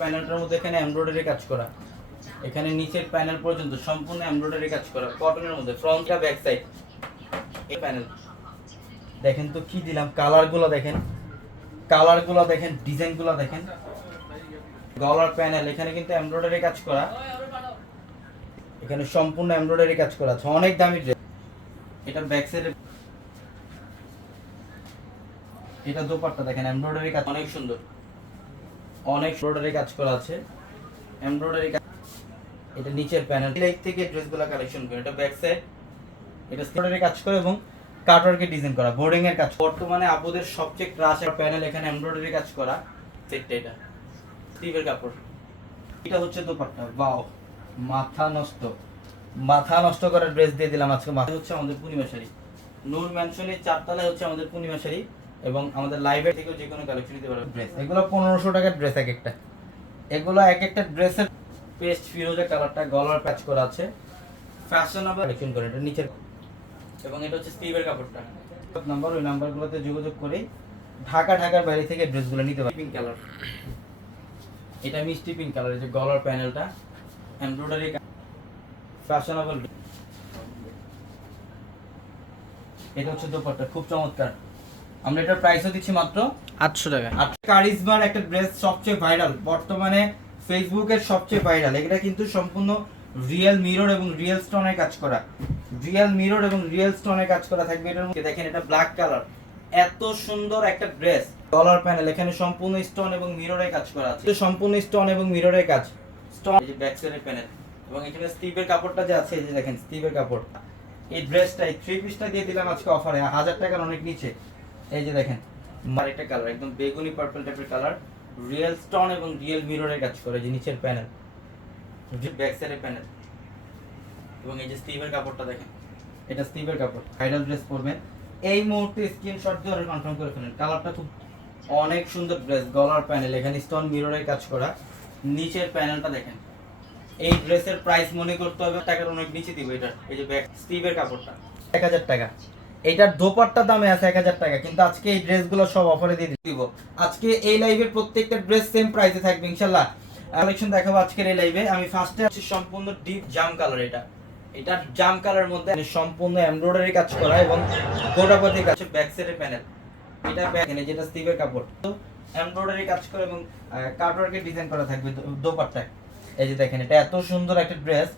প্যানেলটার মধ্যে এখানে এমব্রয়ডারি কাজ করা। এখানে নিচের প্যানেল পর্যন্ত সম্পূর্ণ এমব্রয়ডারি কাজ করা কটনের মধ্যে ফ্রন্ট আর ব্যাক সাইড এই প্যানেল দেখেন তো কি দিলাম কালারগুলো দেখেন। কালারগুলো দেখেন ডিজাইনগুলো দেখেন। গলার প্যানেল এখানে কিন্তু এমব্রয়ডারি কাজ করা। এখানে সম্পূর্ণ এমব্রয়ডারি কাজ করা আছে, অনেক দামি ড্রেস এটা ব্যাক সাইডে এটা দোপাট্টা দেখেন এমব্রয়ডারি কাজ অনেক সুন্দর। অনেক এমব্রয়ডারি কাজ করা আছে। এমব্রয়ডারি এটা নিচের প্যানেল লেগ থেকে ড্রেসগুলো কালেকশন করে, এটা ব্যাক সাইড এটা এমব্রয়ডারি কাজ করে এবং কাটওয়ার্কে ডিজাইন করা বোর্ডিং এর কাজ। বর্তমানে আপুদের সবচেয়ে ক্রাশ প্যানেল এখানে এমব্রয়ডারি কাজ করা, সেটটা এটা। স্টিভের কাপড়। এটা হচ্ছে দোপাট্টা। বাও মাথা নষ্ট। মাথা নষ্ট করার ড্রেস দিয়ে দিলাম আজকে। মাথা হচ্ছে আমাদের পূর্ণিমা শাড়ি। নূর ম্যানশনের চারতলায় হচ্ছে আমাদের পূর্ণিমা শাড়ি। এবং আমাদের লাইব্রেরি থেকেও যে কোনো কালেকশন নিতে পারবে। ড্রেস এগুলো পনেরোশো টাকার ড্রেস এক একটা। এগুলো এক একটা ড্রেসের পেস্ট ফিরোজা কালারটা গলার প্যাচ করা আছে। ফ্যাশনেবল কালেকশন করে, এটা নিচের। এবং এটা হচ্ছে স্টিভের কাপড়টা। নাম্বার ওই নাম্বারগুলোতে যোগাযোগ করে ঢাকা, ঢাকার বাইরে থেকে ড্রেসগুলো নিতে পারবে। পিঙ্ক কালার এটা মিষ্টি পিঙ্ক কালার যে গলার প্যানেলটা এমব্রয়ডারি ফ্যাশনেবল এটা হচ্ছে দোপাট্টা, খুব চমৎকার। আমরা এটার প্রাইসও দিচ্ছি মাত্র আটশো টাকা। কারিজমার একটা ড্রেস সবচেয়ে ভাইরাল বর্তমানে ফেসবুকের সবচেয়ে ভাইরাল এটা কিন্তু সম্পূর্ণ রিয়েল মিরর এবং রিয়েল স্টোনের কাজ করা। রিয়েল মিরর এবং রিয়েল স্টোনের কাজ করা থাকবে এটার মধ্যে। দেখেন এটা ব্ল্যাক কালার এত সুন্দর একটা ড্রেস ডলার প্যানেল এখানে সম্পূর্ণ স্টোন এবং মিররের কাজ করা আছে। সম্পূর্ণ স্টোন এবং মিররের কাজ। স্টোন এই যে ব্যাক সাইডের প্যানেল এবং এখানে স্টিভের কাপড়টা যে আছে এই যে দেখেন স্টিভের কাপড়। এই ড্রেসটা এই থ্রি পিসটা দিয়ে দিলাম আজকে অফারে হাজার টাকার অনেক নিচে। এই যে দেখেন আর একটা কালার একদম বেগুনি পার্পল টাইপের কালার রিয়েল স্টোন এবং রিয়েল মিররের কাজ করে, যে নিচের প্যানেল যে ব্যাক সাইডের প্যানেল এবং এই যে স্টিভের কাপড়টা দেখেন, এটা স্টিভের কাপড় ভাইরাল ড্রেস পরবেন। এই মুহূর্তে স্ক্রিনশট দিয়ে কনফার্ম করে ফেলেন। কালারটা খুব অনেক সুন্দর ড্রেস গলার প্যানেল এখানে স্টোন মিররের কাজ করা। নিচের প্যানেলটা দেখেন, এই ড্রেসের প্রাইস মনে করতে হবে টাকার অনেক নিচে দিব এটা, এই যে ব্যাক স্টিভের কাপড়টা। এক হাজার টাকা। এইটার দোপাট্টা দামে আছে এক হাজার টাকা, কিন্তু আজকে এই ড্রেসগুলো সব অফারে দিয়ে দিব। আজকে এই লাইভের প্রত্যেকটা ড্রেস সেম প্রাইসে থাকবে, ইনশাল্লাহ। কালেকশন দেখাবো আজকের এই লাইভে আমি ফার্স্টে আছি সম্পূর্ণ ডিপ জাম কালার এটা। এটা জাম কালার মধ্যে সম্পূর্ণ এমব্রয়ডারি কাজ করা এবং গোটাপতি কাজ ব্যাক সাইডের প্যানেল এটা ব্যাক এনে যেটা স্টিভের কাপড়। তো এমব্রয়ডারি কাজ করা এবং কাটওয়ার্কের ডিজাইন করা থাকবে দোপাট্টায়। এই যে দেখেন, এটা এত সুন্দর একটা ড্রেস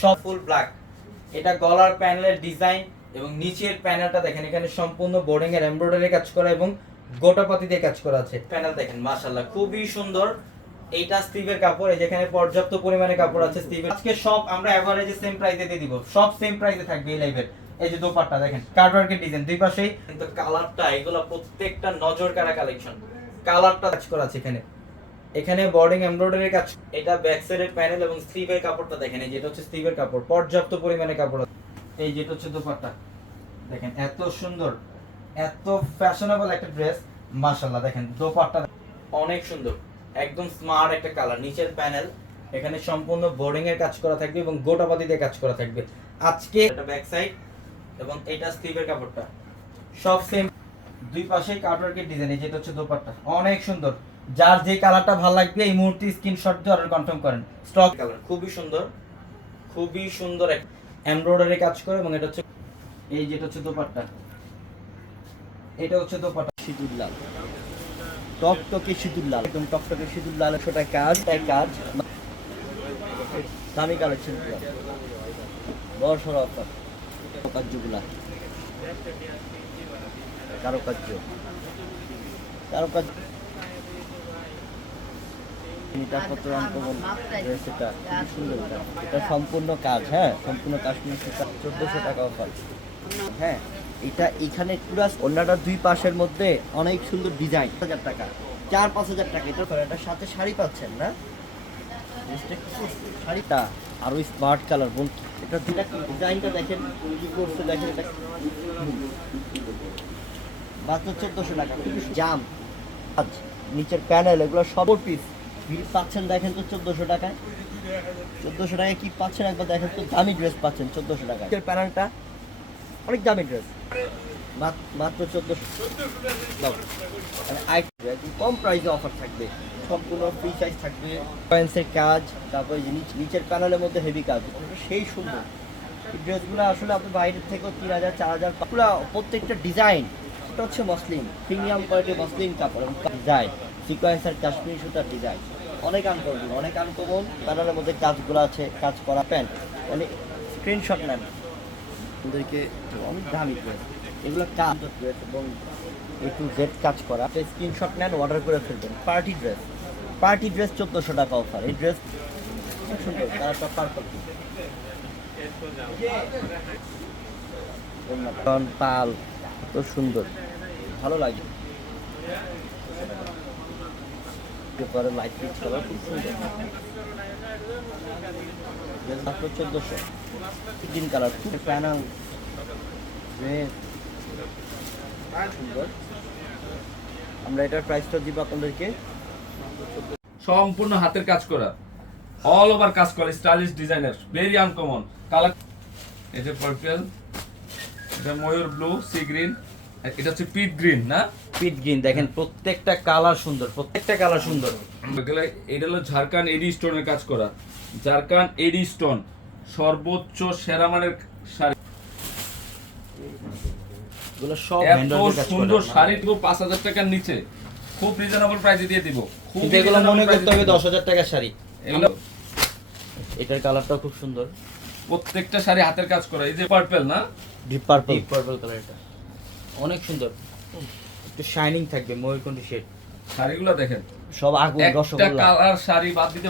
সব ফুল ব্ল্যাক এটা গলার প্যানেলের ডিজাইন এবং নিচের প্যানেলটা দেখেন, এখানে সম্পূর্ণ বোর্ডিং এর এমব্রয়ডারি কাজ করা এবং গোটাপাতি দিয়ে কাজ করা আছে। প্যানেল দেখেন, মাশাআল্লাহ, খুবই সুন্দর। এইটা স্টিভের কাপড় যেখানে পর্যাপ্ত পরিমাণে কাপড় আছে স্টিভের আজকে সব আমরা এভারেজে সেম প্রাইসে দিয়ে দিব। সব সেম প্রাইসে থাকবে এই লাইভের এই যে দোপাট্টা, দেখেন কাটওয়ার্কের ডিজাইন দুই পাশেই। কিন্তু কালারটা এগুলো প্রত্যেকটা নজর কাড়া কালেকশন কালারটা কাজ করা আছে এখানে। এখানে বর্ডিং এমব্রয়ডারি কাজ এটা ব্যাক সাইডের প্যানেল এবং স্লিভের কাপড়টা দেখেন, এই যেটা হচ্ছে স্লিভের কাপড়। পর্যাপ্ত পরিমাণে কাপড় আছে। এই যেটা হচ্ছে দোপাট্টা। দেখেন, এত সুন্দর, এত ফ্যাশনেবল একটা ড্রেস মাশাআল্লাহ, দেখেন, দোপাট্টা। অনেক সুন্দর, একদম স্মার্ট একটা কালার নিচের প্যানেল এখানে সম্পূর্ণ বোর্ডিং এর কাজ করা থাকবে এবং গোটাপাতি দিয়ে কাজ করা থাকবে। আজকে এটা ব্যাক সাইড এবং এটা স্লিভের কাপড়টা। সব সেম দুই পাশেই কাটওয়ার্কের ডিজাইন যেটা হচ্ছে দোপাট্টা। অনেক সুন্দর। যার যে কালারটা ভালো লাগবে, এই মুহূর্তে স্ক্রিনশট দিয়ে অর্ডার কনফার্ম করেন। স্টক কালার খুবই সুন্দর খুবই সুন্দর এমব্রয়ডারি কাজ করে এবং এটা হচ্ছে এই যেটা হচ্ছে দোপাট্টা। এটা হচ্ছে দোপাট্টা। সিঁদুর লাল। টকটকে সিঁদুর লাল। একদম টকটকে সিঁদুর লাল। সেটা কাজ, তাই কাজ। দামি কালেকশন। বড় সড় অফার। কার্যগুলা কারুকার্য। কারুকার্য। এটা কত অঙ্কমন ড্রেস এটা খুবই সুন্দর এটা সম্পূর্ণ কাজ হ্যাঁ সম্পূর্ণ কাশ্মীর সেটা চোদ্দোশো টাকা অফার হ্যাঁ এটা এখানে পুরো অন্যটা দুই পাশের মধ্যে অনেক সুন্দর ডিজাইন হাজার টাকা চার পাঁচ হাজার টাকা। এটা এটার সাথে শাড়ি পাচ্ছেন না? শাড়িটা আরও স্মার্ট কালার বোন এটা দুটা ডিজাইনটা দেখেন কি করছে দেখেন এটা। মাত্র চোদ্দোশো টাকা জাম আজ নিচের প্যানেল এগুলো সব পিস বিল পাচ্ছেন দেখেন তো চোদ্দোশো টাকায়। চোদ্দোশো টাকায় কি পাচ্ছেন? একবার দেখেন তো দামি ড্রেস পাচ্ছেন চোদ্দোশো টাকায়। প্যানেলটা অনেক দামি ড্রেস মাত্র চোদ্দোশো। মানে কম প্রাইসে অফার থাকবে। সম্পূর্ণ ফ্রি সাইজ থাকবে। কয়েন্সের কাজ তারপরে নিচের প্যানেলের মধ্যে হেভি কাজ সেই সুন্দর। ড্রেসগুলো আসলে আপনি বাইরের থেকেও তিন হাজার চার হাজার পুরো প্রত্যেকটা ডিজাইন এটা হচ্ছে মসলিন প্রিমিয়াম কোয়ালিটির মসলিন কাপড় এবং ডিজাইন সিকোয়েন্সার কাশ্মীরি সুতার ডিজাইন অনেক আনকমন অনেক আনকমন প্যানেলের মধ্যে কাজগুলো আছে, কাজ করা প্যান্ট। মানে স্ক্রিনশট নেন। ওদেরকে অনেক দামি ড্রেস এগুলো কাজ ড্রেস এবং এ টু জেড কাজ করা। আপনি স্ক্রিনশট নেন অর্ডার করে ফেলবেন। পার্টি ড্রেস পার্টি ড্রেস চোদ্দোশো টাকা অফার এই ড্রেস সুন্দর। তারা সব পার্পল পাল তো সুন্দর। ভালো লাগে। লাইট পিচ খুব সুন্দর। মাত্র গ্রিন কালার প্যানেল আমরা এটার প্রাইসটা দিব আপনাদেরকে। সম্পূর্ণ হাতের কাজ করা। অল ওভার কাজ করা stylish designer very uncommon colour এটা পার্পল এটা ময়ূর ব্লু সি গ্রিন এটা হচ্ছে পিট গ্রিন না? পিট গ্রিন দেখেন প্রত্যেকটা কালার সুন্দর প্রত্যেকটা কালার সুন্দর। এটা হলো ঝাড়খান এডি স্টোনের কাজ করা। ঝাড়খান এডি স্টোন সর্বোচ্চ সেরা মানের শাড়ি। এত সুন্দর শাড়ি দিব পাঁচ হাজার টাকার নিচে। খুব রিজনেবল প্রাইসে দিয়ে দিব। খুব এগুলো মনে করতে হবে দশ হাজার টাকার শাড়ি। এটার কালারটাও খুব সুন্দর। প্রত্যেকটা শাড়ি হাতের কাজ করা। এই যে পার্পল না? Deep purple deep purple colour এটা অনেক সুন্দর। একটু শাইনিং থাকবে ময়ূরকণ্ঠী শেড শাড়িগুলো দেখেন। সব আগুন একটা রসগোল্লা। কালার শাড়ি বাদ দিতে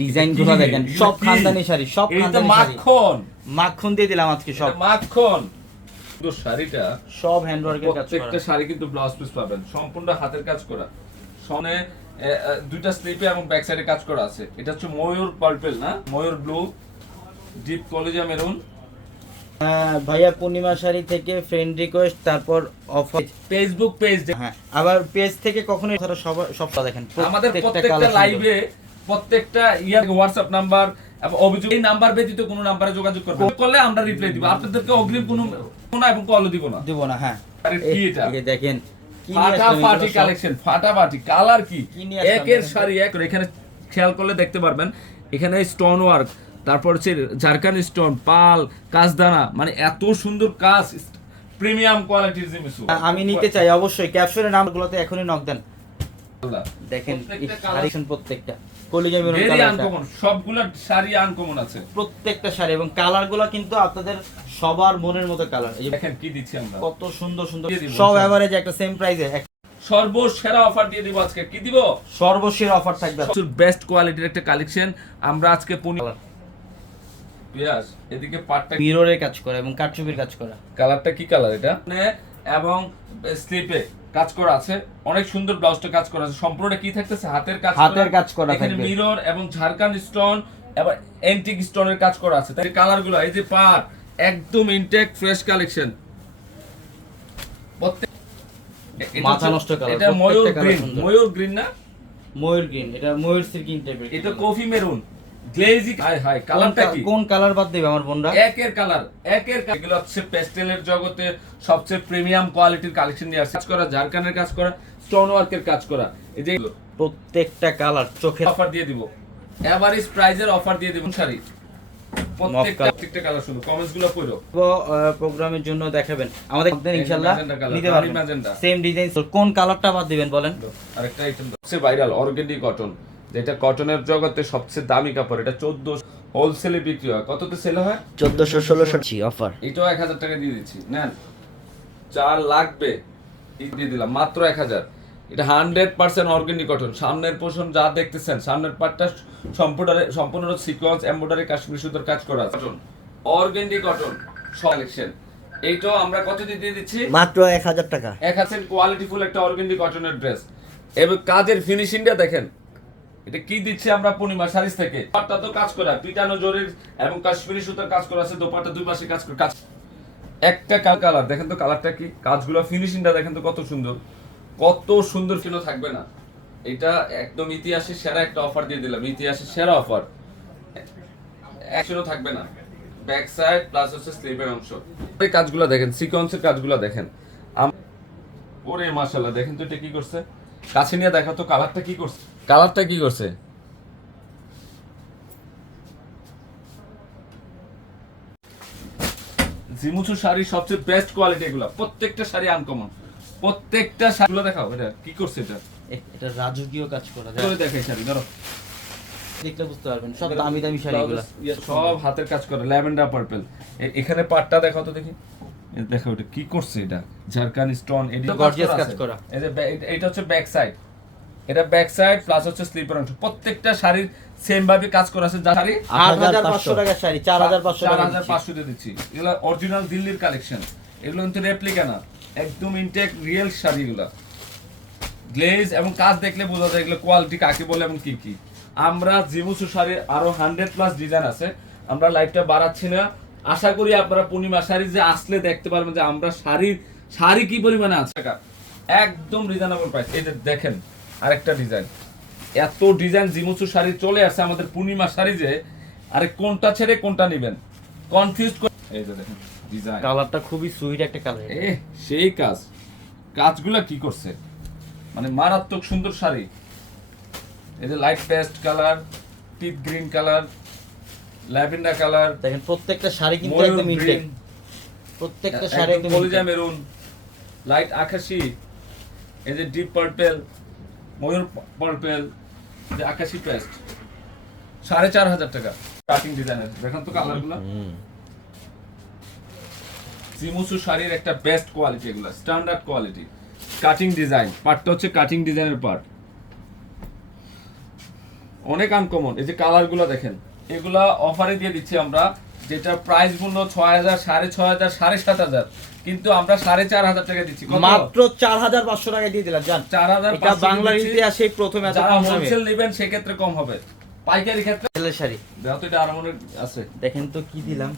ডিজাইনগুলো দেখেন সব খানদানি শাড়ি সব খানদানি শাড়ি। মাখন। মাখন দিয়ে দিলাম আজকে সব। মাখন। সুন্দর শাড়িটা সব হ্যান্ডওয়ার্কের কাজ করা। প্রত্যেকটা শাড়ি কিন্তু ব্লাউজ পিস পাবেন সম্পূর্ণ হাতের কাজ করা। সনে দুইটা স্লিপে এবং ব্যাক সাইডে কাজ করা আছে। এটা হচ্ছে ময়ূর পার্পল না? ময়ূর ব্লু ডিপ কলেজা মেরুন ভাইয়া পূর্ণিমা শাড়ি থেকে ফ্রেন্ড রিকোয়েস্ট তারপর অফার ফেসবুক পেজ হ্যাঁ আবার পেজ থেকে কখনোই ধরো সব সবটা দেখেন। আমাদের প্রত্যেকটা লাইভে প্রত্যেকটা ইয়ার হোয়াটসঅ্যাপ নাম্বার এবং অভিযোগ এই নাম্বার ব্যতীত কোনো নাম্বারে যোগাযোগ করবেন করলে আমরা রিপ্লাই দিব। আপনাদেরকে অগ্রিম কোনো কোনো এবং কলও দিব না। দিব না হ্যাঁ। কি এটা? দেখেন ফাটাফাটি কালেকশন ফাটাফাটি। কালার কি? একের শাড়ি এক এখানে খেয়াল করলে দেখতে পারবেন এখানে স্টোন ওয়ার্ক তারপর হচ্ছে ঝাড়খান স্টোন পাল কাজদানা মানে এত সুন্দর কাজ প্রিমিয়াম কোয়ালিটির জিনিস আমি নিতে চাই অবশ্যই। ক্যাপশনের নামগুলোতে এখনই নক দেন। দেখেন শাড়ি প্রত্যেকটা। আনকমন সবগুলা শাড়ি আনকমন আছে। প্রত্যেকটা শাড়ি এবং কালারগুলো কিন্তু আপনাদের সবার মনের মতো কালার এই দেখেন কি দিচ্ছি আমরা। কত সুন্দর সুন্দর। সব এভারেজ একটা সেম প্রাইসে সর্বসেরা অফার দিয়ে দিব আজকে। কি দিব? সর্বশেষ অফার থাকবে। বেস্ট কোয়ালিটির একটা কালেকশন আমরা আজকে পুনি পিয়াস এদিকে পাটটা মিররের কাজ করা এবং কারচুপির কাজ করা। কালারটা কি কালার এটা? মানে এবং স্লিপে কাজ করা আছে অনেক সুন্দর ব্লাউজটা কাজ করা আছে। সম্পূর্ণটা কি থাকতেছে? হাতের কাজ হাতের কাজ করা এখানে। মিরর এবং ঝাড়খান্ড স্টোন এবং এন্টিক স্টোনের কাজ করা আছে। তাই কালারগুলো এই যে পার একদম ইনটেক ফ্রেশ কালেকশন মাথা নষ্ট colour, এটা ময়ূর গ্রিন ময়ূর গ্রিন না? ময়ূর গ্রিন এটা ময়ূর সিল্কিং টাইপের এটা coffee maroon. Glazy high high কালারটা কি? কোন কালার বাদ দেবে আমার বোনরা? একের কালার একের এগুলো হচ্ছে পেস্টেলের জগতে সবচেয়ে প্রিমিয়াম কোয়ালিটির কালেকশন নিয়ে আসছে। কাজ করা কাজ করা স্টোন ওয়ার্কের কাজ করা। এই যে প্রত্যেকটা কালার চোখে অফার দিয়ে দিব। এভারেজ প্রাইজের অফার দিয়ে দিব। শাড়ি প্রত্যেকটা কালার শুধু। কমেন্টসগুলো পড়ো। প্রোগ্রামের জন্য দেখাবেন। আমাদের ইনশাআল্লাহ নিতে পারবেন। সেম ডিজাইন কোন কালারটা বাদ দিবেন বলেন? আরেকটা আইটেম ভাইরাল অর্গানিক কটন যেটা কটনের জগতে সবচেয়ে দামি কাপড় এটা চোদ্দ হোলসেলে বিক্রি হয়। কততে সেল হয়? চোদ্দশো ষোলোশো অফার এটাও এক হাজার টাকা দিয়ে দিচ্ছি। নেন চার লাগবে। দিয়ে দিলাম মাত্র এক হাজার। এটা হান্ড্রেড পার্সেন্ট অর্গানিক কটন সামনের পোষণ যা দেখতেছেন সামনের পার্টটা সম্পূর্ণ সম্পূর্ণ সিকোয়েন্স এমব্রয়ডারি কাশ্মীর সুতোর কাজ করা আছে। কটন অর্গানিক কটন কালেকশন এইটাও আমরা কত দিয়ে দিয়ে দিচ্ছি? মাত্র এক হাজার টাকা। এক হাজার কোয়ালিটিফুল একটা অর্গানিক কটনের ড্রেস এবং কাজের ফিনিশিংটা দেখেন। এটা কি দিচ্ছে আমরা পূর্ণিমা শাড়িজ থেকে? দোপাট্টা তো কাজ করা পিটানো জরির এবং কাশ্মীরি সুতার কাজ করা আছে, দোপাট্টা দুই পাশে কাজ করে কাজ একটা কালার, দেখেন তো কালারটা কি? কাজগুলো ফিনিশিংটা দেখেন তো কত সুন্দর। কত সুন্দর কেন থাকবে না। এটা একদম ইতিহাসের সেরা একটা অফার দিয়ে দিলাম, ইতিহাসের সেরা অফার একশনও থাকবে না। ব্যাক সাইড প্লাস হচ্ছে স্লিভের অংশ। এই কাজগুলো দেখেন সিকোয়েন্সের কাজগুলো দেখেন। ওরে মাশাআল্লাহ, দেখেন তো এটা কি করছে? কাছে নিয়ে দেখা তো কালারটা কি করছে? কালারটা কি করছে? জিমুচু শাড়ি সবচেয়ে বেস্ট কোয়ালিটি এগুলো। প্রত্যেকটা শাড়ি আনকমন প্রত্যেকটা শাড়িগুলো দেখাও এটা কি করছে এটা? এটা রাজকীয় কাজ করা যায় করে দেখাই শাড়ি ধরো। দেখলে বুঝতে পারবেন সব দামি দামি শাড়িগুলো সব হাতের কাজ করে ল্যাভেন্ডার পার্পল। এখানে পাটটা দেখাও তো দেখি। দেখো এটা কি করছে এটা? ঝারকান স্টোন এটা gorgeous কাজ করা। এই যে এটা- হচ্ছে ব্যাক সাইড এটা ব্যাক সাইড প্লাস হচ্ছে স্লিপার অংশ। প্রত্যেকটা শাড়ির সেম ভাবে কাজ করা আছে। যা শাড়ি আট হাজার পাঁচশো টাকার শাড়ি চার হাজার পাঁচশো চার টাকা হাজার পাঁচশো দিয়ে দিচ্ছি। এগুলো অরিজিনাল দিল্লির কালেকশন এগুলো কিন্তু রেপ্লিকা না। একদম ইনটেক রিয়েল শাড়িগুলো। গ্লেজ এবং কাজ দেখলে বোঝা যায় এগুলো কোয়ালিটি কাকে বলে এবং কি কি। আমরা জিমুসু শাড়ির আরও হান্ড্রেড প্লাস ডিজাইন আছে। আমরা লাইভটা বাড়াচ্ছি না। আশা করি আপনারা পূর্ণিমা শাড়ি যে আসলে দেখতে পারবেন যে আমরা শাড়ির শাড়ি কি পরিমাণে আছে? একদম রিজনেবল প্রাইস এই যে দেখেন আরেকটা ডিজাইন এত ডিজাইন জিমুসু শাড়ি চলে আসছে আমাদের পূর্ণিমা শাড়ি যে আরে কোনটা ছেড়ে কোনটা নেবেন? কনফিউজ এই যে দেখেন ডিজাইন কালারটা খুবই সুইট একটা কালার। এ সেই কাজ। কাজগুলা কি করছে? মানে মারাত্মক সুন্দর শাড়ি। এই যে light paste colour deep green colour lavender colour দেখেন প্রত্যেকটা শাড়ি কিন্তু একদম ইনটেক প্রত্যেকটা শাড়ি একদম কলিজা মেরুন লাইট আকাশি এই যে ডিপ পার্পেল ময়ূর পার্পেল যে আকাশি পেস্ট সাড়ে চার হাজার টাকা। কাটিং ডিজাইনের দেখেন তো কালারগুলো। জিমুসু শাড়ির একটা বেস্ট কোয়ালিটি এগুলো স্ট্যান্ডার্ড কোয়ালিটি কাটিং ডিজাইন পার্টটা হচ্ছে কাটিং ডিজাইনের পার্ট অনেক আনকমন এই যে কালারগুলো দেখেন। এগুলা অফারে দিয়ে দিচ্ছি আমরা যেটা প্রাইস মূল্য ছয় হাজার সাড়ে ছয় হাজার সাড়ে সাত হাজার। কিন্তু আমরা সাড়ে চার হাজার টাকা দিচ্ছি। মাত্র চার হাজার পাঁচশো টাকা দিয়ে দিলাম জান। চার হাজার বাংলার ইতিহাসে প্রথমে যারা হোলসেল নেবেন সেক্ষেত্রে কম হবে। পাইকারি ক্ষেত্রে? শাড়ি। দেখো তো এটা আরও আছে। দেখেন তো কি দিলাম?